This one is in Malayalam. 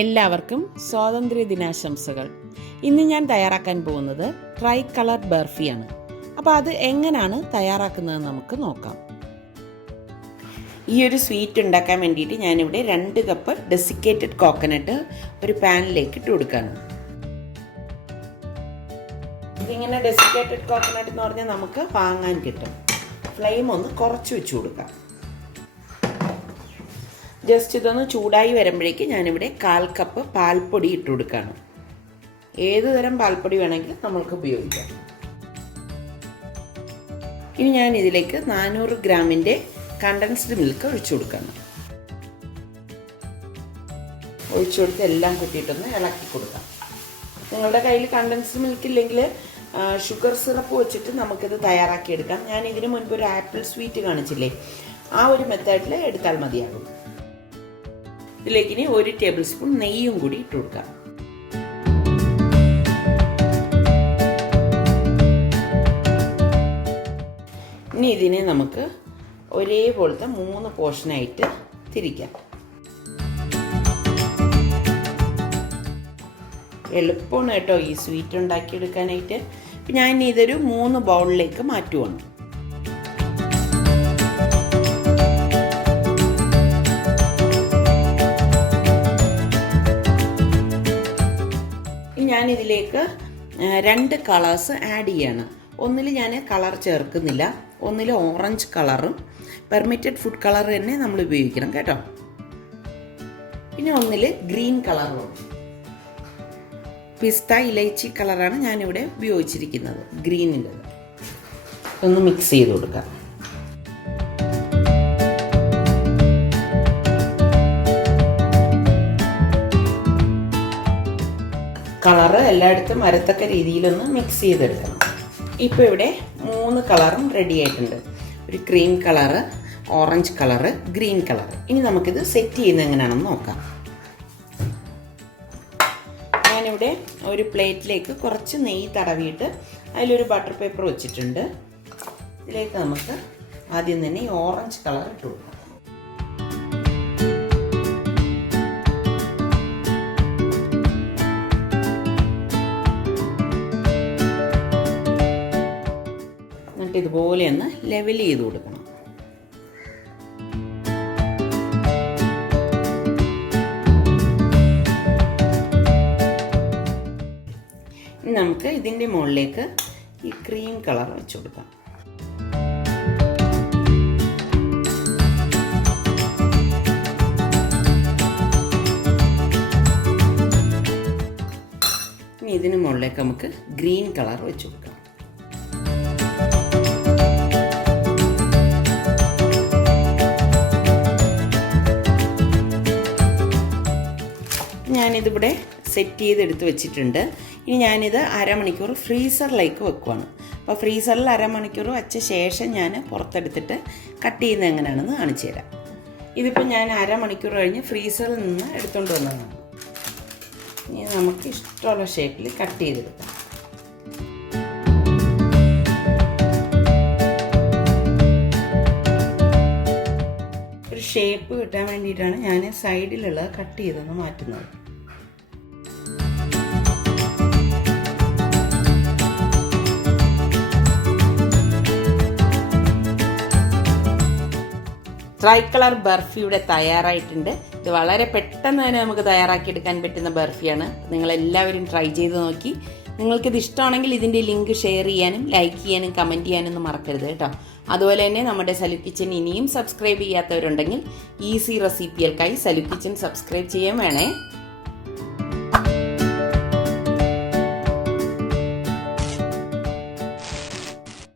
എല്ലാവർക്കും സ്വാതന്ത്ര്യ ദിനാശംസകൾ. ഇന്ന് ഞാൻ തയ്യാറാക്കാൻ പോകുന്നത് ട്രൈകളർ ബർഫിയാണ്. അപ്പോൾ അത് എങ്ങനെയാണ് തയ്യാറാക്കുന്നത് നമുക്ക് നോക്കാം. ഈ ഒരു സ്വീറ്റ് ഉണ്ടാക്കാൻ വേണ്ടിയിട്ട് ഞാനിവിടെ 2 കപ്പ് ഡെസിക്കേറ്റഡ് കോക്കനട്ട് ഒരു പാനിലേക്ക് ഇട്ട് കൊടുക്കുകയാണ്. ഇതിങ്ങനെ ഡെസിക്കേറ്റഡ് കോക്കനട്ട് എന്ന് പറഞ്ഞാൽ നമുക്ക് വാങ്ങാൻ കിട്ടും. ഫ്ലെയിം ഒന്ന് കുറച്ച് വെച്ച് കൊടുക്കാം. ജസ്റ്റ് ഇതൊന്ന് ചൂടായി വരുമ്പോഴേക്ക് ഞാനിവിടെ 1/4 കപ്പ് പാൽപ്പൊടി ഇട്ട് കൊടുക്കുകയാണ്. ഏത് തരം പാൽപ്പൊടി വേണമെങ്കിലും നമ്മൾക്ക് ഉപയോഗിക്കാം. ഇനി ഞാൻ ഇതിലേക്ക് 400 ഗ്രാമിൻ്റെ കണ്ടൻസ്ഡ് മിൽക്ക് ഒഴിച്ചു കൊടുക്കണം. ഒഴിച്ചു കൊടുത്ത് എല്ലാം കൂട്ടിയിട്ടൊന്ന് ഇളക്കി കൊടുക്കാം. നിങ്ങളുടെ കയ്യിൽ കണ്ടൻസ്ഡ് മിൽക്ക് ഇല്ലെങ്കിൽ ഷുഗർ സിറപ്പ് വെച്ചിട്ട് നമുക്കിത് തയ്യാറാക്കിയെടുക്കാം. ഞാൻ ഇതിന് മുൻപ് ഒരു ആപ്പിൾ സ്വീറ്റ് കാണിച്ചില്ലേ, ആ ഒരു മെത്തേഡിൽ എടുത്താൽ മതിയാകും. ഇതിലേക്ക് ഇനി 1 ടേബിൾ സ്പൂൺ നെയ്യും കൂടി ഇട്ട് കൊടുക്കാം. ഇനി ഇതിനെ നമുക്ക് ഒരേപോലത്തെ 3 പോർഷനായിട്ട് തിരിക്കാം. എളുപ്പമാണ് കേട്ടോ ഈ സ്വീറ്റ് ഉണ്ടാക്കിയെടുക്കാനായിട്ട്. ഞാൻ ഇനി ഇതൊരു 3 ബൗളിലേക്ക് മാറ്റുവാണ്. ഞാനിതിലേക്ക് 2 കളേഴ്സ് ആഡ് ചെയ്യാണ്. ഒന്നിൽ ഞാൻ കളർ ചേർക്കുന്നില്ല, ഒന്നിൽ ഓറഞ്ച് കളറും പെർമിറ്റഡ് ഫുഡ് കളർ തന്നെ നമ്മൾ ഉപയോഗിക്കണം കേട്ടോ. പിന്നെ ഒന്നിൽ ഗ്രീൻ കളറും പിസ്ത ഇലൈച്ചി കളറാണ് ഞാനിവിടെ ഉപയോഗിച്ചിരിക്കുന്നത്, ഗ്രീനിൻ്റെ. ഒന്ന് മിക്സ് ചെയ്ത് കൊടുക്കാം. കളറ് എല്ലായിടത്തും വരത്തക്ക രീതിയിലൊന്ന് മിക്സ് ചെയ്തെടുക്കണം. ഇപ്പോൾ ഇവിടെ 3 കളറും റെഡി ആയിട്ടുണ്ട്. ഒരു cream colour, orange colour, green colour. ഇനി നമുക്കിത് സെറ്റ് ചെയ്യുന്നത് എങ്ങനെയാണെന്ന് നോക്കാം. ഞാനിവിടെ ഒരു പ്ലേറ്റിലേക്ക് കുറച്ച് നെയ്യ് തടവിയിട്ട് അതിലൊരു ബട്ടർ പേപ്പർ വെച്ചിട്ടുണ്ട്. ഇതിലേക്ക് നമുക്ക് ആദ്യം തന്നെ ഈ ഓറഞ്ച് കളർ ഇട്ട് കൊടുക്കാം. ഇതുപോലെ ഒന്ന് ലെവൽ ചെയ്ത് കൊടുക്കണം. ഇനി നമുക്ക് ഇതിൻ്റെ മുകളിലേക്ക് ഈ ക്രീം കളർ വെച്ച് കൊടുക്കാം. ഇനി ഇതിന് മുകളിലേക്ക് നമുക്ക് ഗ്രീൻ കളർ വെച്ച് കൊടുക്കാം. ഞാനിതിവിടെ സെറ്റ് ചെയ്തെടുത്ത് വെച്ചിട്ടുണ്ട്. ഇനി ഞാനിത് അരമണിക്കൂർ ഫ്രീസറിലേക്ക് വെക്കുവാണ്. അപ്പോൾ ഫ്രീസറിൽ അരമണിക്കൂർ വെച്ച ശേഷം ഞാൻ പുറത്തെടുത്തിട്ട് കട്ട് ചെയ്യുന്നത് എങ്ങനെയാണെന്ന് കാണിച്ചു തരാം. ഇതിപ്പോൾ ഞാൻ അരമണിക്കൂർ കഴിഞ്ഞ് ഫ്രീസറിൽ നിന്ന് എടുത്തുകൊണ്ട് വന്നതാണ്. ഇനി നമുക്ക് ഇഷ്ടമുള്ള ഷേപ്പിൽ കട്ട് ചെയ്തെടുക്കാം. ഒരു ഷേപ്പ് കിട്ടാൻ വേണ്ടിയിട്ടാണ് ഞാൻ സൈഡിലുള്ളത് കട്ട് ചെയ്തൊന്ന് മാറ്റുന്നത്. ട്രൈകളർ ബർഫിയുടെ തയ്യാറായിട്ടുണ്ട്. ഇത് വളരെ പെട്ടെന്ന് തന്നെ നമുക്ക് തയ്യാറാക്കിയെടുക്കാൻ പറ്റുന്ന ബർഫിയാണ്. നിങ്ങളെല്ലാവരും ട്രൈ ചെയ്ത് നോക്കി. നിങ്ങൾക്കിത് ഇഷ്ടമാണെങ്കിൽ ഇതിൻ്റെ ലിങ്ക് ഷെയർ ചെയ്യാനും ലൈക്ക് ചെയ്യാനും കമൻറ്റ് ചെയ്യാനൊന്നും മറക്കരുത് കേട്ടോ. അതുപോലെ തന്നെ നമ്മുടെ സലു കിച്ചൻ ഇനിയും സബ്സ്ക്രൈബ് ചെയ്യാത്തവരുണ്ടെങ്കിൽ ഈസി റെസിപ്പികൾക്കായി സലു കിച്ചൻ സബ്സ്ക്രൈബ് ചെയ്യാൻ വേണേ.